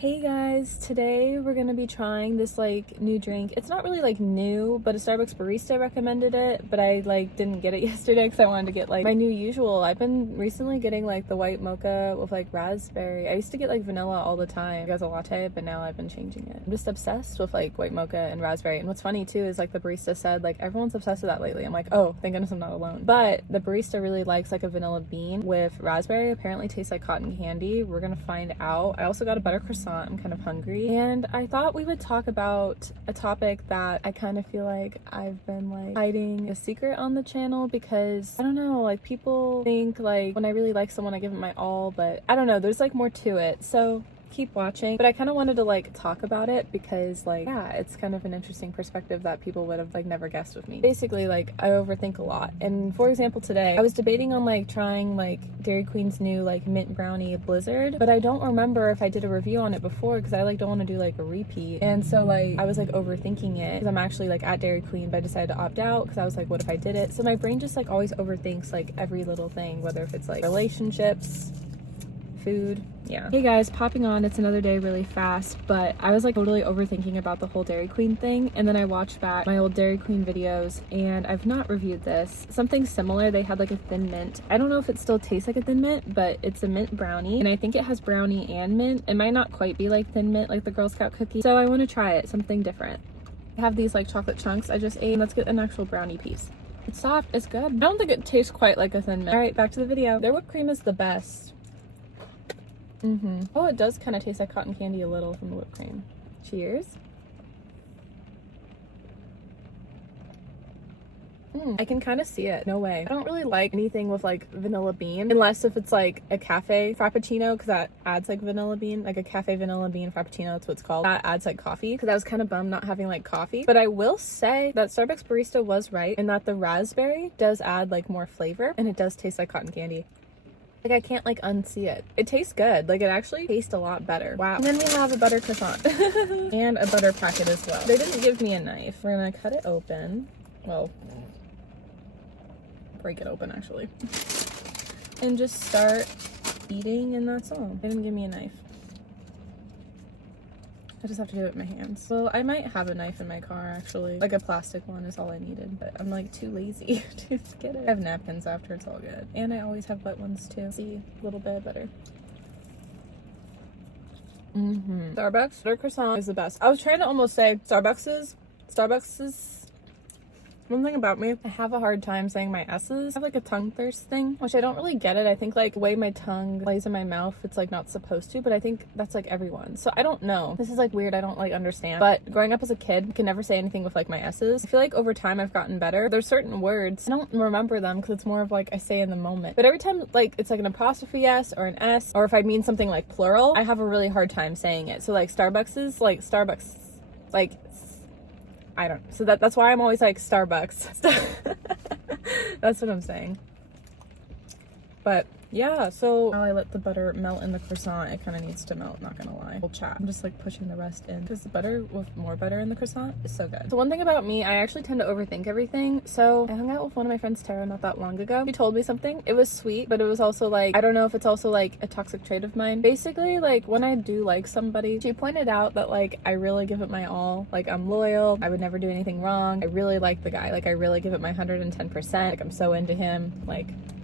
Hey guys, today we're gonna be trying this new drink. It's not really new, but a Starbucks barista recommended it, but I didn't get it yesterday because I wanted to get my new usual. I've been recently getting the white mocha with raspberry. I used to get vanilla all the time as a latte, but now I've been changing it. I'm just obsessed with white mocha and raspberry. And what's funny too is the barista said everyone's obsessed with that lately. I'm oh, thank goodness I'm not alone. But the barista really likes a vanilla bean with raspberry. Apparently tastes like cotton candy. We're gonna find out. I also got a butter croissant. I'm kind of hungry, and I thought we would talk about a topic that I kind of feel I've been hiding a secret on the channel, because I don't know, people think when I really like someone I give it my all, but I don't know, there's more to it. So keep watching. But I kind of wanted to talk about it because yeah, it's kind of an interesting perspective that people would have never guessed with me. Basically I overthink a lot, and for example today I was debating on trying Dairy Queen's new mint brownie blizzard, but I don't remember if I did a review on it before because I don't want to do a repeat. And so I was overthinking it because I'm actually at Dairy Queen, but I decided to opt out because I was what if I did it? So my brain just always overthinks every little thing, whether if it's relationships, food. Yeah. Hey guys, popping on. It's another day really fast, but I was totally overthinking about the whole Dairy Queen thing, and then I watched back my old Dairy Queen videos, and I've not reviewed this. Something similar, they had a thin mint. I don't know if it still tastes like a thin mint, but it's a mint brownie, and I think it has brownie and mint. It might not quite be thin mint like the Girl Scout cookie, so I want to try it, something different. I have these chocolate chunks I just ate, and let's get an actual brownie piece. It's soft, it's good. I don't think it tastes quite like a thin mint. All right, back to the video. Their whipped cream is the best. Oh, it does kind of taste like cotton candy a little from the whipped cream. Cheers. I can kind of see it. No way. I don't really like anything with vanilla bean, unless if it's a cafe frappuccino, because that adds vanilla bean, a cafe vanilla bean frappuccino, that's what it's called. That adds coffee, because I was kind of bummed not having coffee. But I will say that Starbucks barista was right in that the raspberry does add more flavor, and it does taste like cotton candy. I can't unsee it. It tastes good. It actually tastes a lot better. Wow. And then we have a butter croissant and a butter packet as well. They didn't give me a knife. We're gonna cut it open. Well, break it open actually. And just start eating, and that's all. They didn't give me a knife. I just have to do it with my hands. Well, I might have a knife in my car actually. A plastic one is all I needed, but I'm too lazy to get it. I have napkins after, it's all good. And I always have wet ones too. See, a little bit better. Starbucks butter croissant is the best. I was trying to almost say Starbucks is one thing about me, I have a hard time saying my S's. I have a tongue thirst thing, which I don't really get it. I think the way my tongue lays in my mouth, it's not supposed to, but I think that's everyone. So I don't know. This is weird. I don't understand. But growing up as a kid, I can never say anything with my S's. I feel over time I've gotten better. There's certain words, I don't remember them because it's more of I say in the moment. But every time it's an apostrophe S or an S, or if I mean something plural, I have a really hard time saying it. So Starbucks is Starbucks, I don't, so that's why I'm always Starbucks. That's what I'm saying. But yeah, so while I let the butter melt in the croissant, it kind of needs to melt, not gonna lie. We'll chat. I'm just pushing the rest in because the butter with more butter in the croissant is so good. So one thing about me, I actually tend to overthink everything. So I hung out with one of my friends, Tara, not that long ago. She told me something. It was sweet, but it was also I don't know if it's also a toxic trait of mine. Basically, when I do like somebody, she pointed out that I really give it my all. I'm loyal. I would never do anything wrong. I really like the guy. I really give it my 110%. I'm so into him.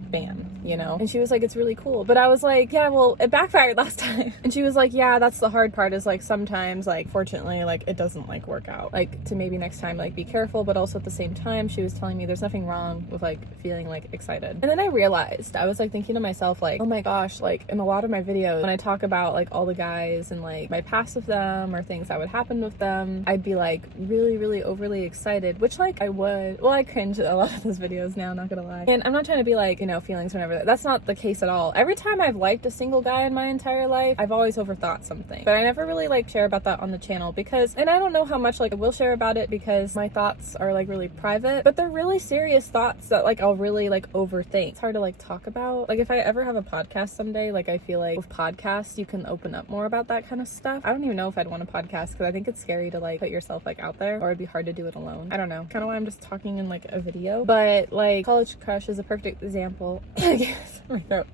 Bam, you know? And she was it's really cool. But I was yeah, well, it backfired last time. And she was yeah, that's the hard part is sometimes fortunately it doesn't work out. To maybe next time be careful, but also at the same time she was telling me there's nothing wrong with feeling excited. And then I realized, I was thinking to myself oh my gosh, in a lot of my videos when I talk about all the guys and my past with them or things that would happen with them, I'd be really, really overly excited, which I would. Well, I cringe at a lot of those videos now, not gonna lie. And I'm not trying to be you know, feelings whenever that's not the case at all. Every time I've liked a single guy in my entire life, I've always overthought something, but I never really share about that on the channel because, and I don't know how much I will share about it because my thoughts are really private, but they're really serious thoughts that I'll really overthink. It's hard to talk about. If I ever have a podcast someday, I feel with podcasts you can open up more about that kind of stuff. I don't even know if I'd want a podcast because I think it's scary to put yourself out there, or it'd be hard to do it alone. I don't know, kind of why I'm just talking in a video. But College Crush is a perfect example. My throat.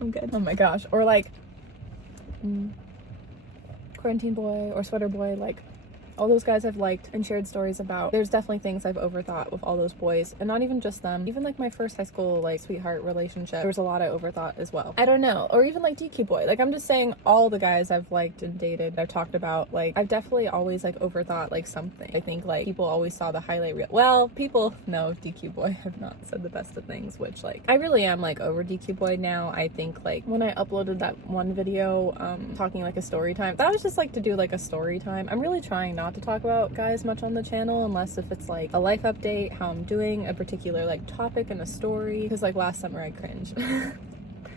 I'm good. Oh my gosh. Or Quarantine Boy or Sweater Boy, like all those guys I've liked and shared stories about. There's definitely things I've overthought with all those boys, and not even just them. Even like my first high school like sweetheart relationship, there was a lot I overthought as well. I don't know. Or even like DQ Boy. Like I'm just saying all the guys I've liked and dated, I've talked about, like I've definitely always like overthought like something. I think like people always saw the highlight reel. Well, people know DQ Boy have not said the best of things, which like I really am like over DQ Boy now. I think like when I uploaded that one video talking like a story time, that was just like to do like a story time. I'm really trying not to talk about guys much on the channel unless if it's like a life update, how I'm doing, a particular like topic and a story, because like last summer I cringed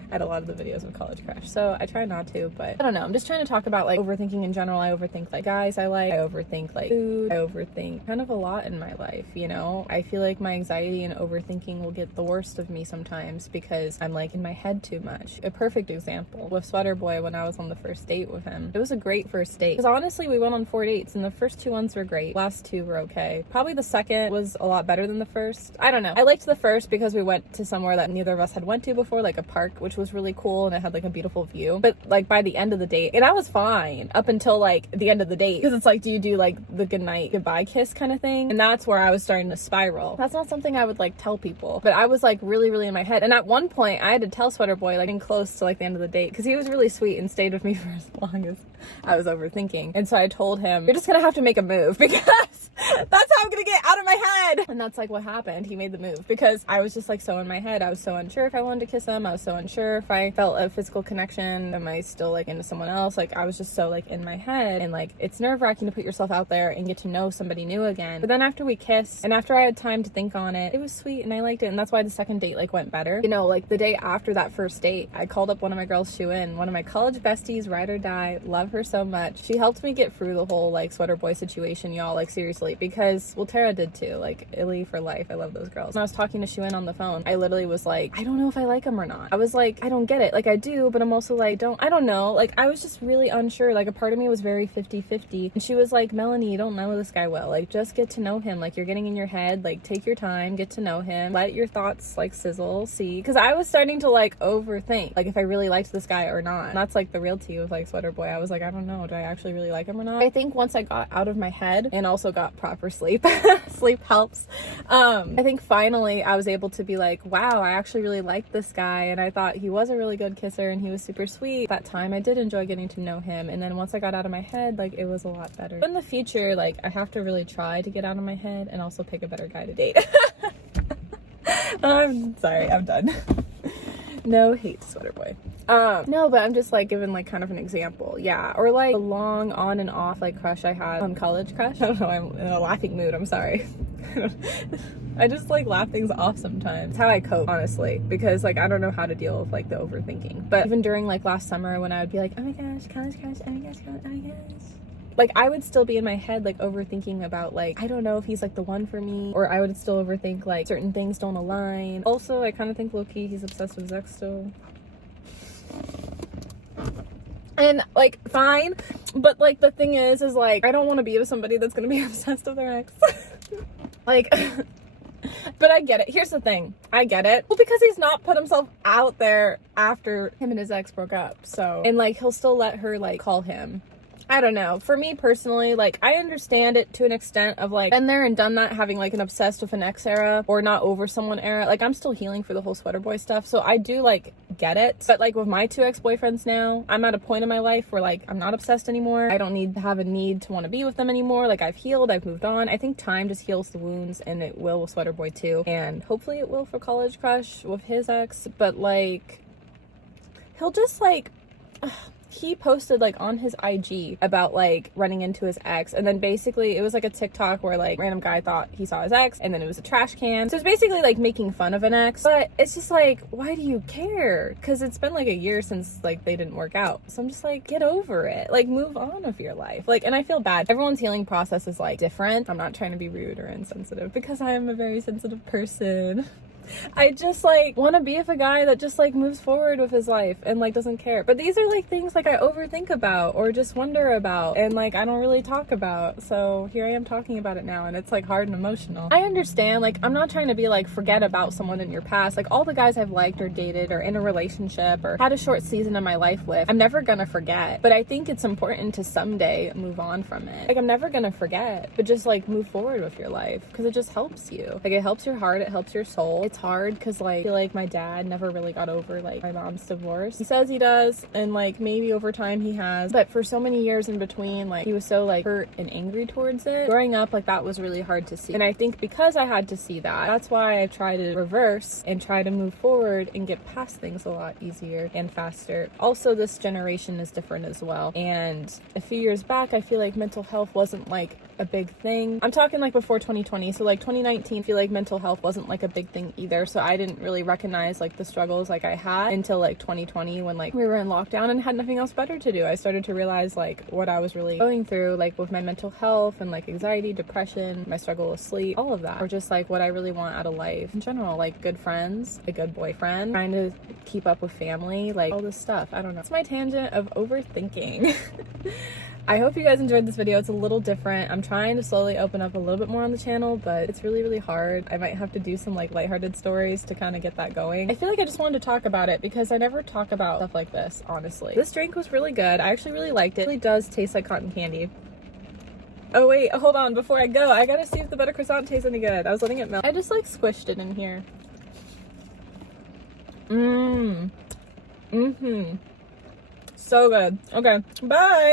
at a lot of the videos of College Crush, so I try not to. But I don't know, I'm just trying to talk about like overthinking in general. I overthink like guys I like, I overthink like food, I overthink kind of a lot in my life, you know. I feel like my anxiety and overthinking will get the worst of me sometimes because I'm like in my head too much. A perfect example with Sweater Boy, when I was on the first date with him, it was a great first date because honestly we went on 4 dates and the first 2 ones were great, last 2 were okay. Probably the second was a lot better than the first. I don't know, I liked the first because we went to somewhere that neither of us had went to before, like a park, which was really cool and it had like a beautiful view. But like by the end of the date, and I was fine up until like the end of the date, because it's like, do you do like the goodnight goodbye kiss kind of thing? And that's where I was starting to spiral. That's not something I would like tell people, but I was like really in my head. And at one point I had to tell Sweater Boy like getting close to like the end of the date, because he was really sweet and stayed with me for as long as I was overthinking. And so I told him, you're just gonna have to make a move because that's how I'm gonna get out of my head. And that's like what happened. He made the move because I was just like so in my head. I was so unsure if I wanted to kiss him. I was so unsure if I felt a physical connection. Am I still like into someone else? Like I was just so like in my head, and like it's nerve-wracking to put yourself out there and get to know somebody new again. But then after we kissed and after I had time to think on it, it was sweet and I liked it. And that's why the second date like went better. You know, like the day after that first date, I called up one of my girls, Shuin, one of my college besties, ride or die, love her so much. She helped me get through the whole like Sweater Boy situation, y'all, like seriously, because well, Tara did too, like Illy for life. I love those girls. When I was talking to Shuin on the phone, I literally was like, I don't know if I like him or not. I was like, I don't get it. Like I do, but I'm also like, I don't know. Like I was just really unsure. Like a part of me was very 50-50. And she was like, Melanie, you don't know this guy well. Like just get to know him. Like you're getting in your head. Like take your time, get to know him. Let your thoughts like sizzle, see. Because I was starting to like overthink, like if I really liked this guy or not. And that's like the real tea with like Sweater Boy. I was like, I don't know. Do I actually really like him or not? I think once I got out of my head and also got proper sleep, sleep helps. I think finally I was able to be like, wow, I actually really liked this guy. And I thought he was a really good kisser and he was super sweet. That time I did enjoy getting to know him. And then once I got out of my head, like it was a lot better. In the future, like I have to really try to get out of my head and also pick a better guy to date. I'm sorry, I'm done. No hate to Sweater Boy. No, but I'm just like giving like kind of an example. Yeah. Or like a long on and off like crush I had on College Crush. I don't know, I'm in a laughing mood, I'm sorry. I just like laugh things off sometimes. It's how I cope, honestly, because like I don't know how to deal with like the overthinking. But even during like last summer when I would be like, oh my gosh, College Crush, oh my gosh, oh my gosh, like I would still be in my head like overthinking about like, I don't know if he's like the one for me, or I would still overthink like certain things don't align. Also, I kind of think low-key he's obsessed with Zach still. And like fine, but like the thing is like I don't want to be with somebody that's gonna be obsessed with their ex. Like but I get it. Here's the thing, I get it. Well, because he's not put himself out there after him and his ex broke up, so, and like he'll still let her like call him. I don't know. For me personally, like I understand it to an extent of like been there and done that, having like an obsessed with an ex era or not over someone era. Like I'm still healing for the whole Sweater Boy stuff, so I do like get it. But like with my 2 ex-boyfriends now, I'm at a point in my life where like I'm not obsessed anymore. I don't need to have a need to want to be with them anymore. Like I've healed, I've moved on. I think time just heals the wounds, and it will with Sweater Boy too, and hopefully it will for College Crush with his ex. But like he'll just like he posted like on his IG about like running into his ex, and then basically it was like a TikTok where like random guy thought he saw his ex, and then it was a trash can. So it's basically like making fun of an ex, but it's just like, why do you care? Because it's been like a year since like they didn't work out. So I'm just like, get over it, like move on with your life. Like, and I feel bad, everyone's healing process is like different. I'm not trying to be rude or insensitive because I am a very sensitive person. I just like want to be with a guy that just like moves forward with his life and like doesn't care. But these are like things like I overthink about or just wonder about and like I don't really talk about. So here I am talking about it now and it's like hard and emotional. I understand, like I'm not trying to be like forget about someone in your past. Like all the guys I've liked or dated or in a relationship or had a short season of my life with, I'm never gonna forget. But I think it's important to someday move on from it. Like I'm never gonna forget, but just like move forward with your life because it just helps you. Like it helps your heart, it helps your soul. It's hard because like I feel like my dad never really got over like my mom's divorce. He says he does and like maybe over time he has, but for so many years in between like he was so like hurt and angry towards it. Growing up, like that was really hard to see. And I think because I had to see that, that's why I try to reverse and try to move forward and get past things a lot easier and faster. Also, this generation is different as well. And a few years back, I feel like mental health wasn't like a big thing. I'm talking like before 2020. So like 2019, I feel like mental health wasn't like a big thing either. So I didn't really recognize like the struggles like I had until like 2020 when like we were in lockdown and had nothing else better to do. I started to realize like what I was really going through, like with my mental health and like anxiety, depression, my struggle with sleep, all of that, or just like what I really want out of life in general, like good friends, a good boyfriend, trying to keep up with family, like all this stuff. I don't know. It's my tangent of overthinking. I hope you guys enjoyed this video. It's a little different. I'm trying to slowly open up a little bit more on the channel, but it's really, really hard. I might have to do some like lighthearted stories to kind of get that going. I feel like I just wanted to talk about it because I never talk about stuff like this, honestly. This drink was really good. I actually really liked it. It really does taste like cotton candy. Oh wait, hold on. Before I go, I gotta see if the butter croissant tastes any good. I was letting it melt. I just like squished it in here. So good. Okay, bye.